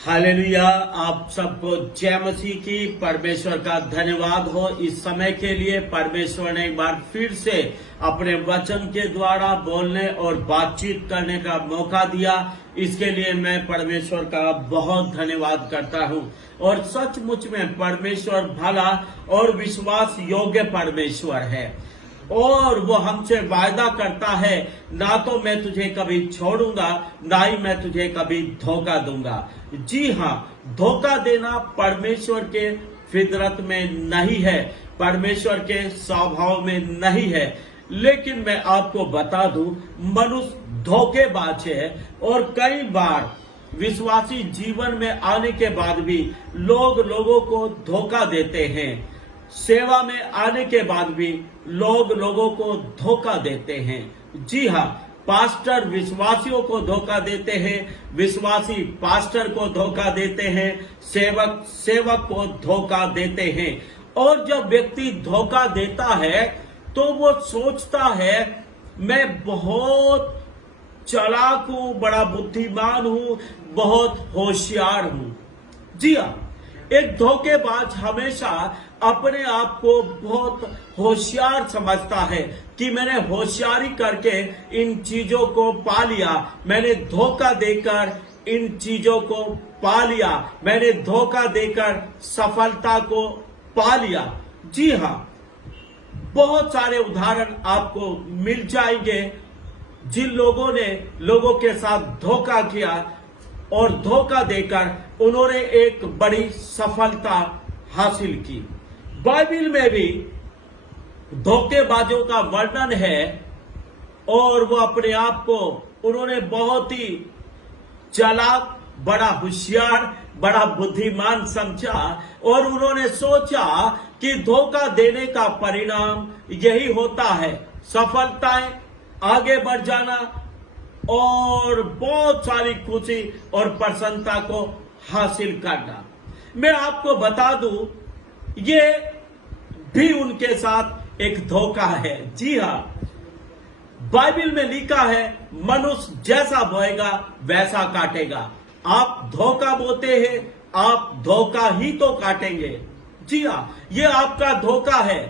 Hallelujah. आप सबको जय मसीह की। परमेश्वर का धन्यवाद हो इस समय के लिए। परमेश्वर ने एक बार फिर से अपने वचन के द्वारा बोलने और बातचीत करने का मौका दिया। इसके लिए मैं परमेश्वर का बहुत धन्यवाद करता हूं। और सचमुच में परमेश्वर भला और विश्वास योग्य परमेश्वर है। और वो हमसे वायदा करता है, ना तो मैं तुझे कभी छोड़ूंगा, ना ही मैं तुझे कभी धोखा दूंगा। जी हाँ, धोखा देना परमेश्वर के फितरत में नहीं है, परमेश्वर के स्वभाव में नहीं है। लेकिन मैं आपको बता दूं, मनुष्य धोखेबाज है। और कई बार विश्वासी जीवन में आने के बाद भी लोग लोगों को धोखा देते हैं। सेवा में आने के बाद भी लोग लोगों को धोखा देते हैं। जी हाँ, पास्टर विश्वासियों को धोखा देते हैं, विश्वासी पास्टर को धोखा देते हैं, सेवक सेवक को धोखा देते हैं। और जब व्यक्ति धोखा देता है तो वो सोचता है मैं बहुत चालाक हूं, बड़ा बुद्धिमान हूं, बहुत होशियार हूं। जी हाँ, एक धोखेबाज हमेशा अपने आप को बहुत होशियार समझता है कि मैंने होशियारी करके इन चीजों को पा लिया, मैंने धोखा देकर इन चीजों को पा लिया, मैंने धोखा देकर सफलता को पा लिया। जी हाँ, बहुत सारे उदाहरण आपको मिल जाएंगे जिन लोगों ने लोगों के साथ धोखा किया और धोखा देकर उन्होंने एक बड़ी सफलता हासिल की। बाइबल में भी धोखेबाजों का वर्णन है और वो अपने आप को उन्होंने बहुत ही चालाक, बड़ा होशियार, बड़ा बुद्धिमान समझा। और उन्होंने सोचा कि धोखा देने का परिणाम यही होता है, सफलताएं, आगे बढ़ जाना और बहुत सारी खुशी और प्रसन्नता को हासिल करना। मैं आपको बता दूं, ये भी उनके साथ एक धोखा है। जी हाँ, बाइबल में लिखा है मनुष्य जैसा बोएगा वैसा काटेगा। आप धोखा बोते हैं, आप धोखा ही तो काटेंगे। जी हाँ, ये आपका धोखा है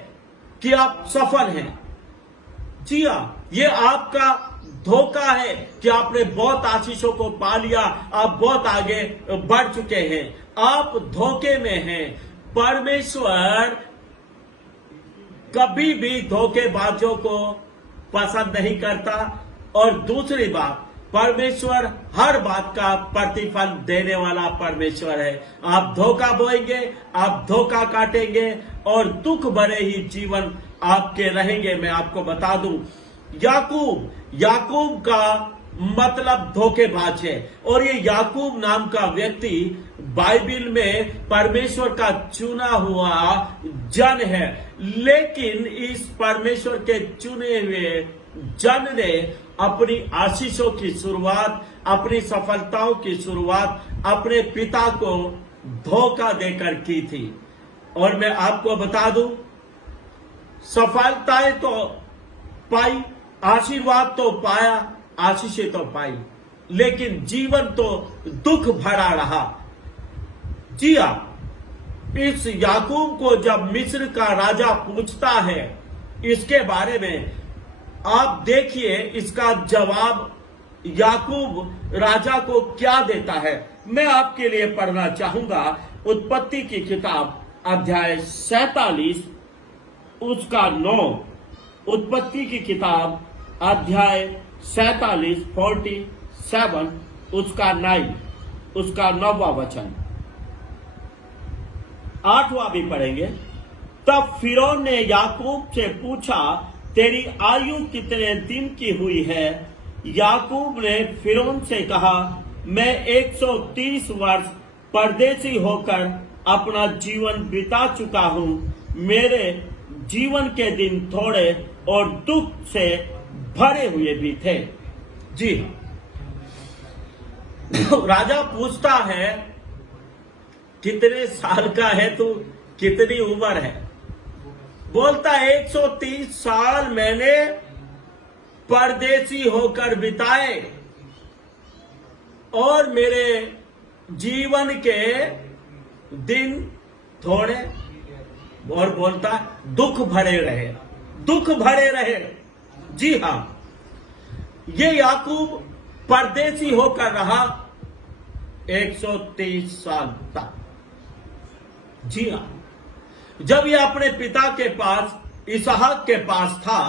कि आप सफल हैं। जी हाँ, ये आपका धोखा है कि आपने बहुत आशीषों को पा लिया, आप बहुत आगे बढ़ चुके हैं। आप धोखे में हैं। परमेश्वर कभी भी धोखेबाजों को पसंद नहीं करता। और दूसरी बात, परमेश्वर हर बात का प्रतिफल देने वाला परमेश्वर है। आप धोखा बोएंगे, आप धोखा काटेंगे और दुख भरे ही जीवन आपके रहेंगे। मैं आपको बता दूं, याकूब का मतलब धोखेबाज है। और ये याकूब नाम का व्यक्ति बाइबल में परमेश्वर का चुना हुआ जन है। लेकिन इस परमेश्वर के चुने हुए जन ने अपनी आशीषों की शुरुआत, अपनी सफलताओं की शुरुआत अपने पिता को धोखा देकर की थी। और मैं आपको बता दूं, सफलताएं तो पाई, आशीर्वाद तो पाया, आशीषें तो पाई, लेकिन जीवन तो दुख भरा रहा। जी हाँ, इस याकूब को जब मिस्र का राजा पूछता है इसके बारे में, आप देखिए इसका जवाब याकूब राजा को क्या देता है। मैं आपके लिए पढ़ना चाहूंगा उत्पत्ति की किताब अध्याय 47 उसका 9। उत्पत्ति की किताब अध्याय 47 उसका 9, उसका 9वां वचन। 8वां भी पढ़ेंगे। तब फिरौन ने याकूब से पूछा, तेरी आयु कितने दिन की हुई है? याकूब ने फिरौन से कहा, मैं 130 वर्ष परदेसी होकर अपना जीवन बिता चुका हूं। मेरे जीवन के दिन थोड़े और दुख से भरे हुए भी थे। जी राजा पूछता है, कितने साल का है तू, कितनी उम्र है? बोलता 130 साल मैंने परदेसी होकर बिताए और मेरे जीवन के दिन थोड़े और बोलता दुख भरे रहे, दुख भरे रहे। जी हां, ये याकूब परदेसी होकर रहा 130 साल तक। जी हां, जब ये अपने पिता के पास इसहाक के पास था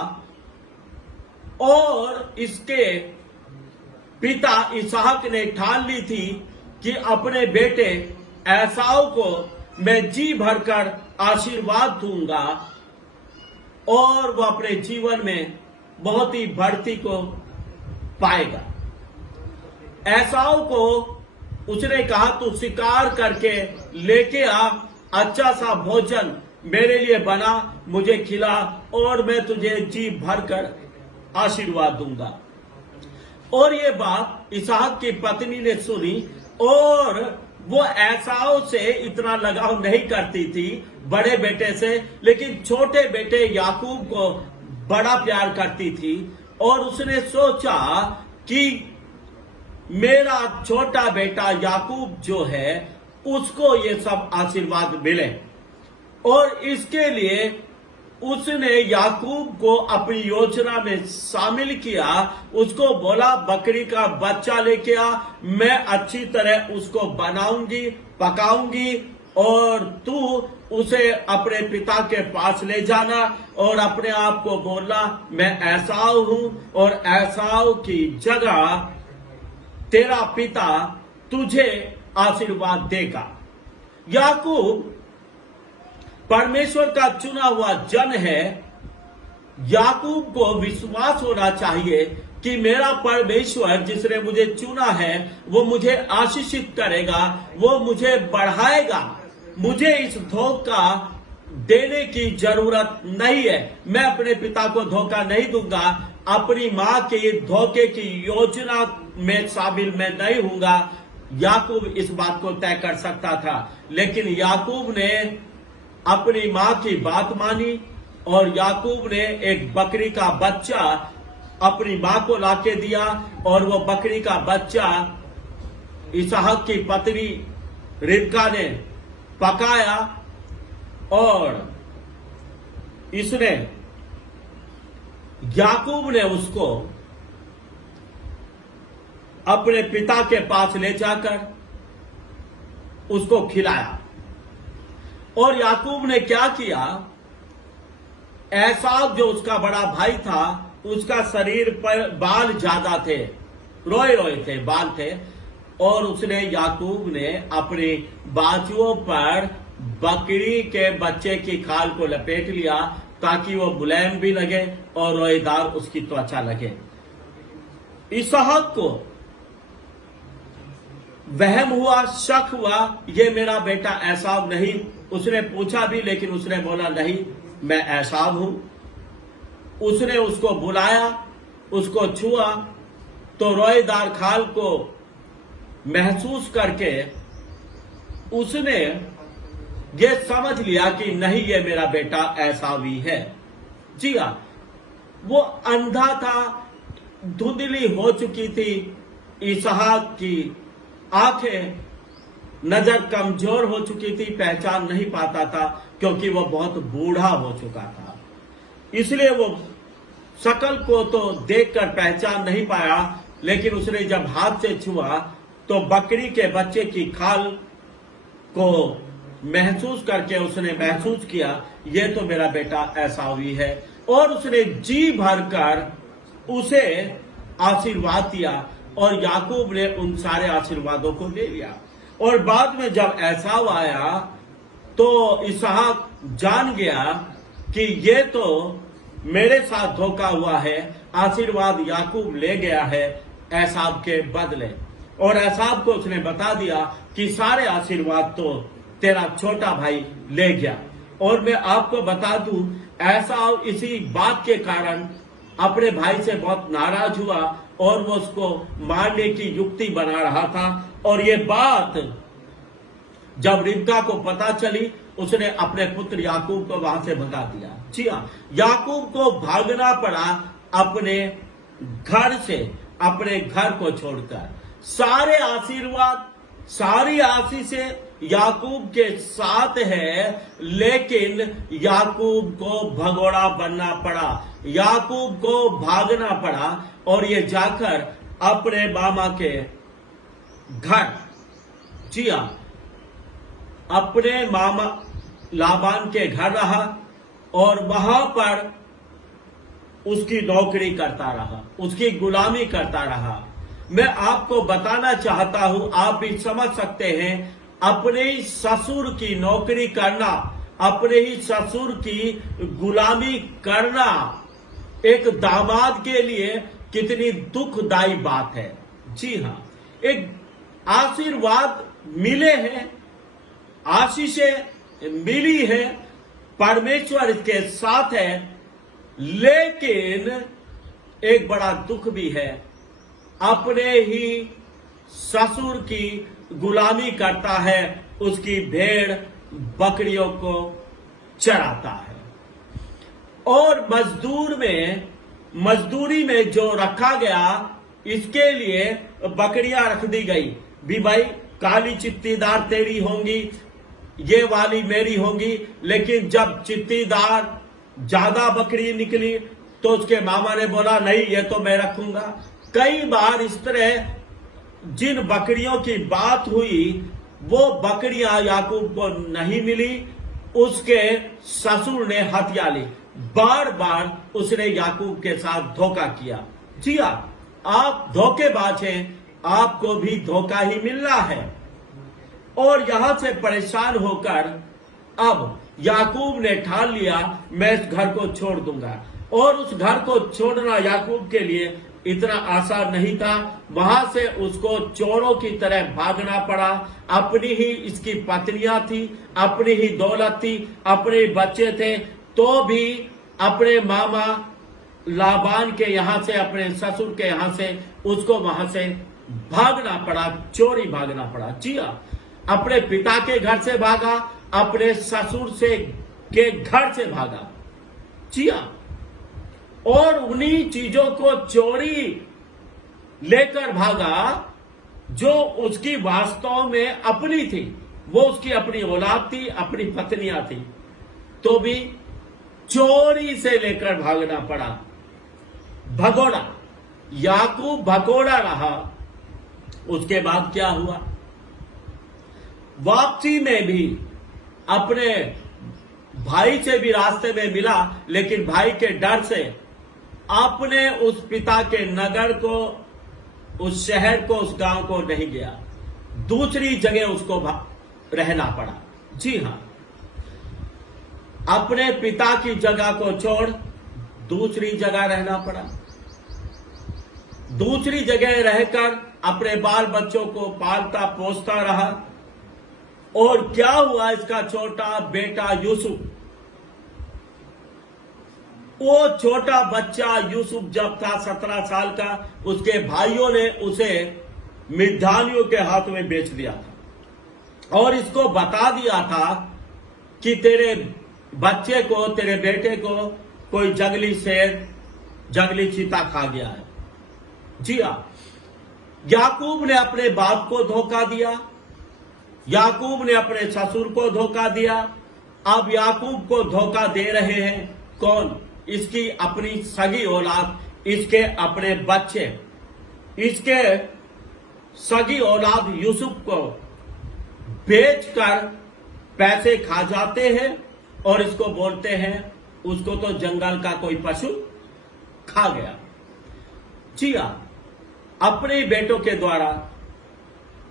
और इसके पिता इसहाक ने ठान ली थी कि अपने बेटे एसाव को मैं जी भरकर आशीर्वाद दूंगा और वो अपने जीवन में बहुत ही बढ़ती को पाएगा। एसाव को उसने कहा तू शिकार करके लेके आ, अच्छा सा भोजन मेरे लिए बना, मुझे खिला और मैं तुझे जी भरकर आशीर्वाद दूंगा। और ये बात इसहाक की पत्नी ने सुनी और वो एसाव से इतना लगाव नहीं करती थी बड़े बेटे से, लेकिन छोटे बेटे याकूब को बड़ा प्यार करती थी। और उसने सोचा कि मेरा छोटा बेटा याकूब जो है उसको ये सब आशीर्वाद मिले, और इसके लिए उसने याकूब को अपनी योजना में शामिल किया। उसको बोला बकरी का बच्चा लेके आ, मैं अच्छी तरह उसको बनाऊंगी, पकाऊंगी और तू उसे अपने पिता के पास ले जाना और अपने आप को बोलना मैं एसाव हूं और एसाव की जगह तेरा पिता तुझे आशीर्वाद देगा। याकूब परमेश्वर का चुना हुआ जन है। याकूब को विश्वास होना चाहिए कि मेरा परमेश्वर जिसने मुझे चुना है वो मुझे आशीषित करेगा, वो मुझे बढ़ाएगा। मुझे इस धोखा देने की जरूरत नहीं है। मैं अपने पिता को धोखा नहीं दूंगा, अपनी मां के धोखे की योजना में शामिल मैं नहीं हूंगा। याकूब इस बात को तय कर सकता था, लेकिन याकूब ने अपनी मां की बात मानी और याकूब ने एक बकरी का बच्चा अपनी मां को लाके दिया और वो बकरी का बच्चा इसहाक की पत्नी रिबका ने पकाया और इसने याकूब ने उसको अपने पिता के पास ले जाकर उसको खिलाया। और याकूब ने क्या किया, एसाव जो उसका बड़ा भाई था उसका शरीर पर बाल ज्यादा थे, रोए रोए थे बाल थे, और उसने याकूब ने अपनी बाजुओं पर बकरी के बच्चे की खाल को लपेट लिया ताकि वो मुलायम भी लगे और रोएदार उसकी त्वचा लगे। इसहाक को वहम हुआ, शक हुआ, ये मेरा बेटा एसाव नहीं। उसने पूछा भी लेकिन उसने बोला नहीं मैं एसाव हूं। उसने उसको बुलाया, उसको छुआ तो रोएदार खाल को महसूस करके उसने ये समझ लिया कि नहीं ये मेरा बेटा एसावी है। जी हां, वो अंधा था, धुंधली हो चुकी थी इसहाक की आंखें, नजर कमजोर हो चुकी थी, पहचान नहीं पाता था क्योंकि वो बहुत बूढ़ा हो चुका था। इसलिए वो शकल को तो देखकर पहचान नहीं पाया, लेकिन उसने जब हाथ से छुआ तो बकरी के बच्चे की खाल को महसूस करके उसने महसूस किया ये तो मेरा बेटा एसावी है, और उसने जी भरकर उसे आशीर्वाद दिया और याकूब ने उन सारे आशीर्वादों को ले लिया। और बाद में जब एसाव आया तो इसहाक जान गया कि ये तो मेरे साथ धोखा हुआ है, आशीर्वाद याकूब ले गया है एसाव के बदले। और एसाव को उसने बता दिया कि सारे आशीर्वाद तो तेरा छोटा भाई ले गया। और मैं आपको बता दूं, एसाव इसी बात के कारण अपने भाई से बहुत नाराज हुआ और वो उसको मारने की युक्ति बना रहा था। और ये बात जब रिबका को पता चली उसने अपने पुत्र याकूब को वहां से भगा दिया। जी हाँ, याकूब को भागना पड़ा अपने घर से, अपने घर को छोड़कर। सारे आशीर्वाद सारी आशीषें याकूब के साथ है, लेकिन याकूब को भगोड़ा बनना पड़ा, याकूब को भागना पड़ा और ये जाकर अपने मामा के घर, जी हां, अपने मामा लाबान के घर रहा और वहां पर उसकी नौकरी करता रहा, उसकी गुलामी करता रहा। मैं आपको बताना चाहता हूं, आप भी समझ सकते हैं, अपने ही ससुर की नौकरी करना, अपने ही ससुर की गुलामी करना एक दामाद के लिए कितनी दुखदाई बात है। जी हां, एक आशीर्वाद मिले हैं, आशीषें मिली है, परमेश्वर इसके साथ है, लेकिन एक बड़ा दुख भी है, अपने ही ससुर की गुलामी करता है, उसकी भेड़ बकरियों को चराता है। और मजदूरी में जो रखा गया, इसके लिए बकरियां रख दी गई भी, भाई काली चित्तीदार तेरी होंगी, ये वाली मेरी होंगी। लेकिन जब चित्तीदार ज्यादा बकरी निकली तो उसके मामा ने बोला नहीं, ये तो मैं रखूंगा। कई बार इस तरह जिन बकरियों की बात हुई वो बकरियां याकूब को नहीं मिली, उसके ससुर ने हत्या ली। बार बार उसने याकूब के साथ धोखा किया। जी हां, आप धोखेबाज हैं, आपको भी धोखा ही मिलना है। और यहां से परेशान होकर अब याकूब ने ठान लिया, मैं इस घर को छोड़ दूंगा। और उस घर को छोड़ना याकूब के लिए इतना आसान नहीं था। वहां से उसको चोरों की तरह भागना पड़ा। अपनी ही इसकी पत्नियां थी, अपनी ही दौलत थी, अपने बच्चे थे, तो भी अपने मामा लाबान के यहां से, अपने ससुर के यहां से उसको वहां से भागना पड़ा, चोरी भागना पड़ा। जी हां, अपने पिता के घर से भागा, अपने ससुर से के घर से भागा। जी हां, और उन्हीं चीजों को चोरी लेकर भागा जो उसकी वास्तव में अपनी थी। वो उसकी अपनी औलाद थी, अपनी पत्नियां थी, तो भी चोरी से लेकर भागना पड़ा। भगोड़ा, याकूब भगोड़ा रहा। उसके बाद क्या हुआ? वापसी में भी अपने भाई से भी रास्ते में मिला, लेकिन भाई के डर से अपने उस पिता के नगर को, उस शहर को, उस गांव को नहीं गया, दूसरी जगह उसको रहना पड़ा। जी हां, अपने पिता की जगह को छोड़ दूसरी जगह रहना पड़ा। दूसरी जगह रहकर अपने बाल बच्चों को पालता पोसता रहा। और क्या हुआ? इसका छोटा बेटा यूसुफ, वो छोटा बच्चा यूसुफ जब था 17 साल का, उसके भाइयों ने उसे मिद्यानियों के हाथ में बेच दिया था और इसको बता दिया था कि तेरे बच्चे को, तेरे बेटे को कोई जंगली शेर, जंगली चीता खा गया है। जी हां, याकूब ने अपने बाप को धोखा दिया, याकूब ने अपने ससुर को धोखा दिया। अब याकूब को धोखा दे रहे हैं कौन? इसकी अपनी सगी औलाद, इसके अपने बच्चे, इसके सगी औलाद यूसुफ को बेचकर पैसे खा जाते हैं और इसको बोलते हैं उसको तो जंगल का कोई पशु खा गया। जी हां, अपने बेटों के द्वारा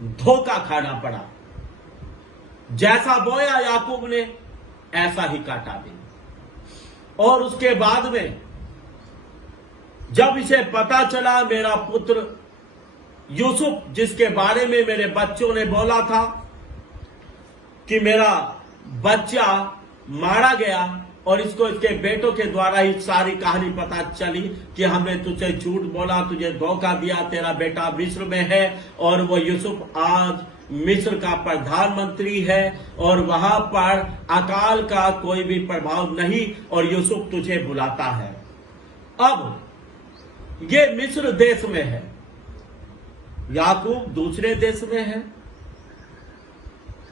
धोखा खाना पड़ा। जैसा बोया याकूब ने, ऐसा ही काटा भी। और उसके बाद में जब इसे पता चला, मेरा पुत्र यूसुफ, जिसके बारे में मेरे बच्चों ने बोला था कि मेरा बच्चा मारा गया, और इसको इसके बेटों के द्वारा ही सारी कहानी पता चली कि हमने तुझे झूठ बोला, तुझे धोखा दिया, तेरा बेटा मिस्र में है और वो यूसुफ आज मिस्र का प्रधानमंत्री है और वहां पर अकाल का कोई भी प्रभाव नहीं और यूसुफ तुझे बुलाता है। अब ये मिस्र देश में है, याकूब दूसरे देश में है,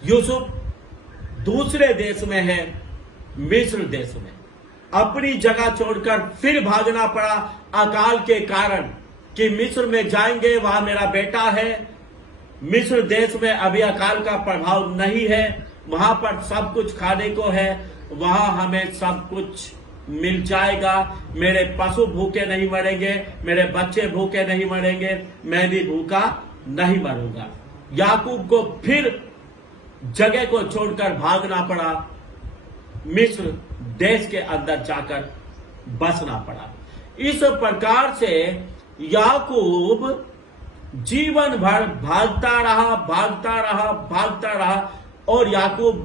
यूसुफ दूसरे देश में है, मिस्र देश में। अपनी जगह छोड़कर फिर भागना पड़ा अकाल के कारण कि मिस्र में जाएंगे, वहां मेरा बेटा है। मिस्र देश में अभी अकाल का प्रभाव नहीं है, वहां पर सब कुछ खाने को है, वहां हमें सब कुछ मिल जाएगा। मेरे पशु भूखे नहीं मरेंगे, मेरे बच्चे भूखे नहीं मरेंगे, मैं भी भूखा नहीं मरूंगा। याकूब को फिर जगह को छोड़कर भागना पड़ा, मिस्र देश के अंदर जाकर बसना पड़ा। इस प्रकार से याकूब जीवन भर भागता रहा, भागता रहा, भागता रहा, और याकूब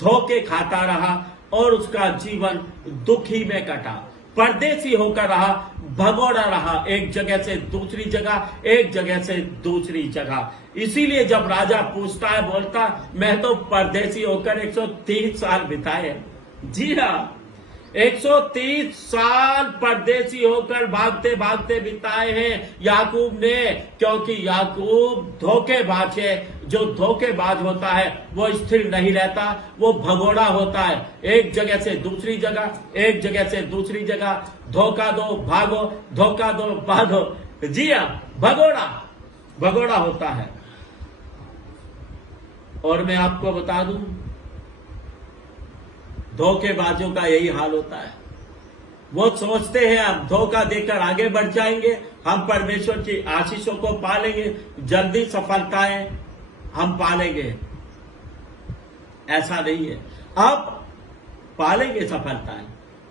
धोखे खाता रहा और उसका जीवन दुखी में कटा। परदेसी होकर रहा, भगोड़ा रहा, एक जगह से दूसरी जगह, एक जगह से दूसरी जगह। इसीलिए जब राजा पूछता है, बोलता मैं तो परदेसी होकर 130 साल बिताए। जी हाँ, 130 साल परदेसी होकर भागते भागते बिताए हैं याकूब ने, क्योंकि याकूब धोखेबाज है। जो धोखेबाज होता है वो स्थिर नहीं रहता, वो भगोड़ा होता है, एक जगह से दूसरी जगह, एक जगह से दूसरी जगह, धोखा दो भागो, धोखा दो भागो। जी हाँ, भगोड़ा भगोड़ा होता है। और मैं आपको बता दूं, धोखेबाजों का यही हाल होता है। वो सोचते हैं हम धोखा देकर आगे बढ़ जाएंगे, हम परमेश्वर की आशीषों को पालेंगे, जल्दी सफलताएं हम पालेंगे। ऐसा नहीं है। अब पालेंगे सफलताएं,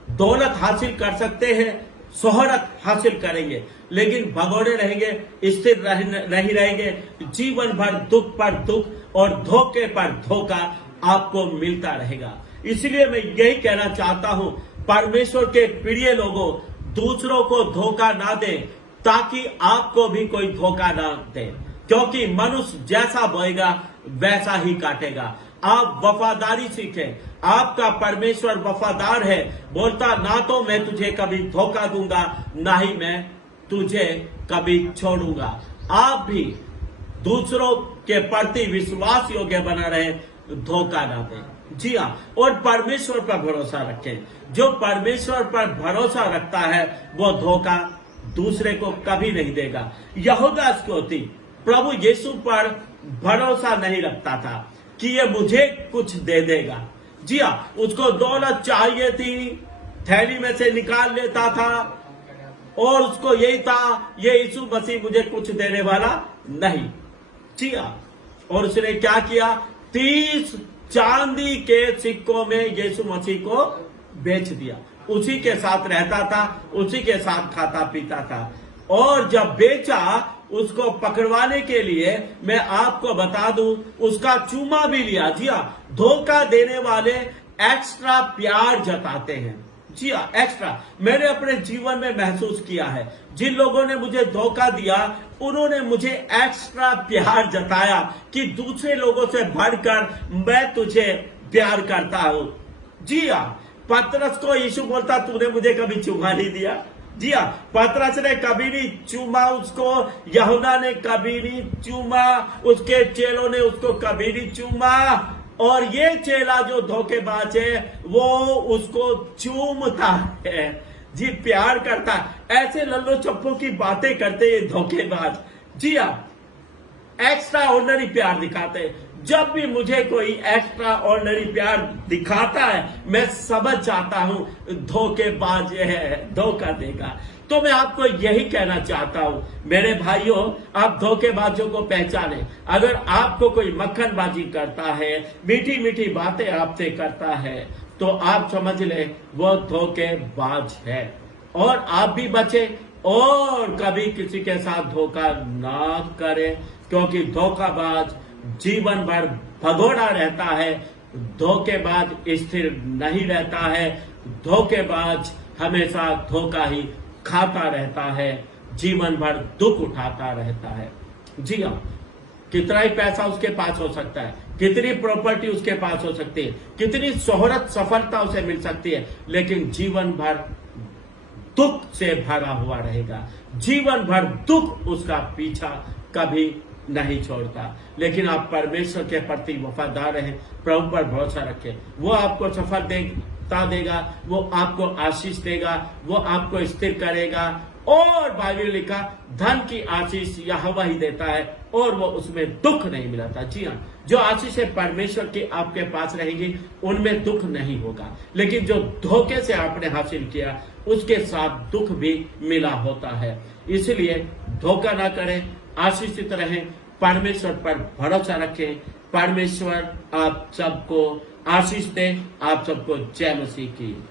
दौलत हासिल कर सकते हैं, शोहरत हासिल करेंगे, लेकिन भगोड़े रहेंगे, स्थिर नहीं रहेंगे। जीवन भर दुख पर दुख और धोखे पर धोखा आपको मिलता रहेगा। इसलिए मैं यही कहना चाहता हूं, परमेश्वर के प्रिय लोगों, दूसरों को धोखा ना दें, ताकि आपको भी कोई धोखा ना दे, क्योंकि मनुष्य जैसा बोएगा वैसा ही काटेगा। आप वफादारी सीखें। आपका परमेश्वर वफादार है, बोलता ना तो मैं तुझे कभी धोखा दूंगा, ना ही मैं तुझे कभी छोड़ूंगा। आप भी दूसरों के प्रति विश्वास योग्य बना रहे, धोखा ना दें। जी हाँ, और परमेश्वर पर भरोसा रखें। जो परमेश्वर पर भरोसा रखता है वो धोखा दूसरे को कभी नहीं देगा। यहूदा इस्करियोती प्रभु यीशु पर भरोसा नहीं रखता था कि ये मुझे कुछ दे देगा। जी हाँ, उसको दौलत चाहिए थी, थैली में से निकाल लेता था, और उसको यही था, ये यीशु मसीह मुझे कुछ देने वाला नहीं। जी हाँ, और उसने क्या किया, 30 चांदी के सिक्कों में यीशु मसीह को बेच दिया। उसी के साथ रहता था, उसी के साथ खाता पीता था। और जब बेचा, उसको पकड़वाने के लिए मैं आपको बता दूं, उसका चूमा भी लिया। जी हाँ, धोखा देने वाले एक्स्ट्रा प्यार जताते हैं। जी हाँ, एक्स्ट्रा। मैंने अपने जीवन में महसूस किया है, जिन लोगों ने मुझे धोखा दिया उन्होंने मुझे एक्स्ट्रा प्यार जताया कि दूसरे लोगों से बढ़कर मैं तुझे प्यार करता हूं। जी हाँ, पतरस को यीशु बोलता तूने मुझे कभी चूमा नहीं दिया। जी हाँ, पतरस ने कभी नहीं चूमा उसको, यहूदा ने कभी नहीं चूमा, उसके चेलों ने उसको कभी नहीं चूमा, और ये चेला जो धोखेबाज है वो उसको चूमता है। जी, प्यार करता है। ऐसे लल्लो चप्पो की बातें करते हैं धोखेबाज। जी हाँ, एक्स्ट्रा ऑर्डिनरी प्यार दिखाते हैं। जब भी मुझे कोई एक्स्ट्रा ऑर्डिनरी प्यार दिखाता है, मैं समझ जाता हूं धोखेबाज है, धोखा देगा। तो मैं आपको यही कहना चाहता हूं, मेरे भाइयों, आप धोखेबाजों को पहचानें। अगर आपको कोई मक्खनबाजी करता है, मीठी मीठी बातें आपसे करता है, तो आप समझ लें वो धोखेबाज है। और आप भी बचे और कभी किसी के साथ धोखा ना करें, क्योंकि धोखाबाज जीवन भर भगोड़ा रहता है, धोखेबाज स्थिर नहीं रहता है, धोखेबाज हमेशा धोखा ही खाता रहता है, जीवन भर दुख उठाता रहता है। जी हाँ, कितना ही पैसा उसके पास हो सकता है, कितनी प्रॉपर्टी उसके पास हो सकती है, कितनी शोहरत सफलता उसे मिल सकती है, लेकिन जीवन भर दुख से भरा हुआ रहेगा। जीवन भर दुख उसका पीछा कभी नहीं छोड़ता। लेकिन आप परमेश्वर के प्रति वफादार रहें, प्रभु पर भरोसा रखें, वो आपको सफल देगा, वो आपको आशीष देगा, वो आपको स्थिर करेगा। और बाइबल लिखा, धन की आशीष यहोवा ही देता है और वो उसमें दुख नहीं मिलाता। जी हाँ, जो आशीष परमेश्वर की आपके पास रहेंगी उनमें दुख नहीं होगा, लेकिन जो धोखे से आपने हासिल किया उसके साथ दुख भी मिला होता है। इसलिए धोखा ना करें, आशीषित रहें, परमेश्वर पर भरोसा रखें। परमेश्वर आप सबको आशीष दे। आप सबको जय मसीह की।